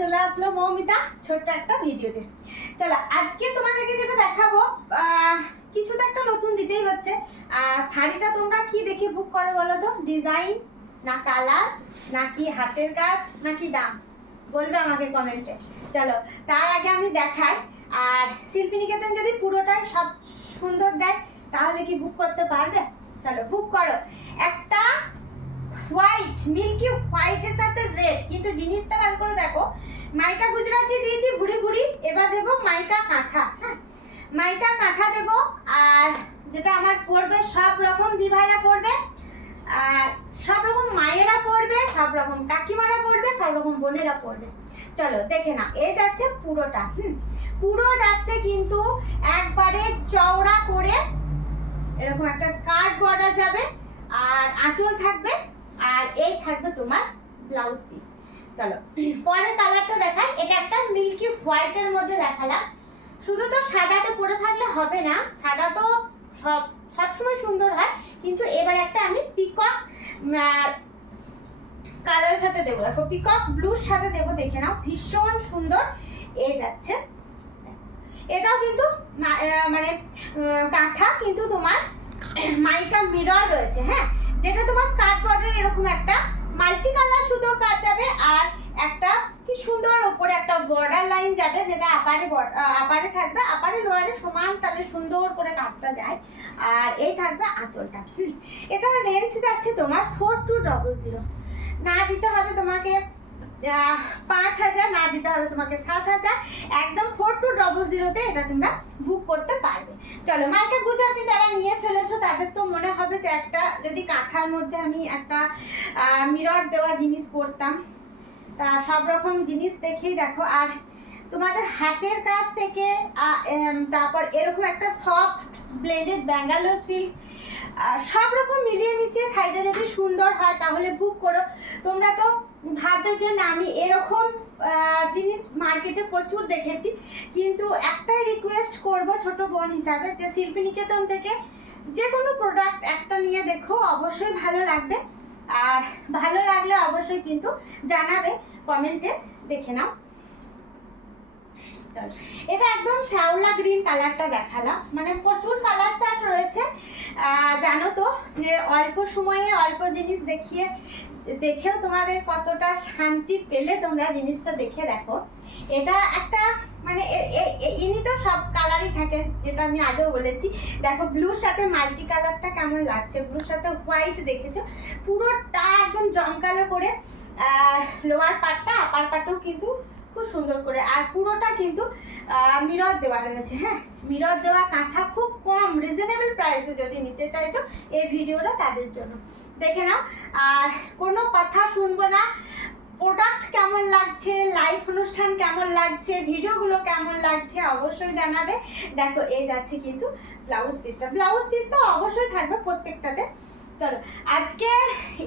চলে আসলো মৌমিতা ছোট্ট একটা ভিডিওতে। চলো আজকে তোমাদেরকে যেটা দেখাবো, কিছু তো একটা নতুন দিতেই হচ্ছে। শাড়িটা তোমরা কি দেখে বুক করো বলো তো? ডিজাইন না কালার নাকি হাতের কাজ নাকি দাম? বলবে আমাকে কমেন্টে। চলো তার আগে আমি দেখাই। আর শিল্পী নিকেতন যদি পুরোটাই সব সুন্দর দেয় তাহলে কি বুক করতে পারবে? চলো বুক করো। একটা হোয়াইট, মিল্কি হোয়াইটের সাথে রেড, কিন্তু জিনিসটা ভালো করে দেখো। মাইকা গুজরাটি দিয়েছি ভুড়ি ভুড়ি, এবার দেবো মাইকা কাঁথা। হ্যাঁ, মাইকা কাঁথা দেবো। আর যেটা আমার পড়বে সব রকম দিভাইরা পড়বে, আর সব রকম মায়েরা পড়বে, সব রকম কাকিমারা পড়বে, সব রকম বোনেরা পড়বে। চলো দেখে নাও। এই যাচ্ছে পুরোটা। পুরো যাচ্ছে কিন্তু একবারে চওড়া করে এরকম একটা স্কার্ট বর্ডার যাবে, আর আঁচল থাকবে, আর এই থাকবে তোমার ব্লাউজ পিস। চলো পরের কালারটা দেখাই। এটা একটা মিল্কি হোয়াইটের মধ্যে দেখালাম। শুধু তো সাদাতে পরে থাকলে হবে না, সাদা তো সবসময় সুন্দর হয়, কিন্তু এবার একটা আমি পিকক কালারের সাথে দেবো। দেখো পিকক ব্লুর সাথে দেবো, দেখে নাও ভীষণ সুন্দর। এই যাচ্ছে, এটাও কিন্তু মানে কাঁথা, কিন্তু তোমার মাইকা মিরর রয়েছে। হ্যাঁ, যেটা তোমার স্কার্ট বর্ডার এরকম একটা মাল্টি কালার সুতোর কাজ যাবে, আর একটা কি সুন্দর উপরে একটা বর্ডার লাইন যাবে, যেটা আপারে থাকবে, আপারে লোয়ারে সমান তালে সুন্দর করে কাজটা যায়। আর এই থাকবে আঁচলটা। এটা রেঞ্জ যাচ্ছে তোমার 4200। না দিতে হবে তোমাকে 5000, না দিতে হবে তোমাকে 7000, একদম 4200-তে এটা তোমরা বুক করতে পারবে। চলো মাইকা গুজরাটি যারা নিয়ে ফেলেছো তাদের তো মনে হবে যে একটা যদি কাঁথার মধ্যে আমি একটা মিরর দেওয়া জিনিস পরতাম। তা সব রকম জিনিস দেখেই দেখো। আর তোমাদের হাতের কাছ থেকে তারপর এরকম একটা সফট ব্লেন্ডেড ব্যাঙ্গালোর সিল্ক, সব রকম মিলিয়ে মিশিয়ে সাইডে যদি সুন্দর হয় তাহলে বুক করো। তোমরা তো ভাববে যে না আমি এরকম জিনিস মার্কেটে প্রচুর দেখেছি, কিন্তু একটাই রিকোয়েস্ট করব ছোট বোন হিসাবে, যে শিল্পী নিকেতন থেকে যে কোনো প্রোডাক্ট একটা নিয়ে দেখো, অবশ্যই ভালো লাগবে। আর ভালো লাগলে অবশ্যই কিন্তু জানাবে কমেন্টে। দেখে নাও। এটা একদম শ্যাওলা গ্রিন কালারটা দেখালাম, মানে প্রচুর কালার চার্ট রয়েছে। জানো তো যে অল্প সময়ে অল্প জিনিস দেখেও তোমাদের কতটা শান্তি পেলে তোমরা জিনিসটা দেখে দেখো। এটা একটা মানে ইনি তো সব কালারই থাকে, যেটা আমি আগেও বলেছি। দেখো ব্লুর সাথে মাল্টি কালারটা কেমন লাগছে, ব্লুর সাথে হোয়াইট দেখেছো, পুরোটা একদম জমকালো করে লোয়ার পার্টটা আপার পার্টও কিন্তু খুব সুন্দর করে, আর পুরোটা কিন্তু মিরর দেওয়া রয়েছে। হ্যাঁ, মিরর দেওয়া কাঁথা খুব কম রিজনেবল প্রাইসে যদি নিতে চাইছো এই ভিডিওটা তাদের জন্য। দেখে নাও। আর কোনো কথা শুনবো না, প্রোডাক্ট কেমন লাগছে, লাইভ অনুষ্ঠান কেমন লাগছে, ভিডিওগুলো কেমন লাগছে অবশ্যই জানাবে। দেখো এই যাচ্ছে কিন্তু ব্লাউজ পিসটা। ব্লাউজ পিস তো অবশ্যই থাকবে প্রত্যেকটাতে। চলো আজকে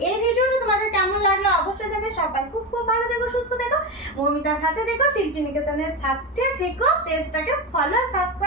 এই ভিডিওটা তোমাদের কেমন লাগলো অবশ্যই জানাবে। সবাই খুব খুব ভালো থেকো, সুস্থ থেকো, মৌমিতার সাথে থেকো, শিল্পী নিকেতনের সাথে থেকো, পেজটাকে ফলো সাবস্ক্রাইব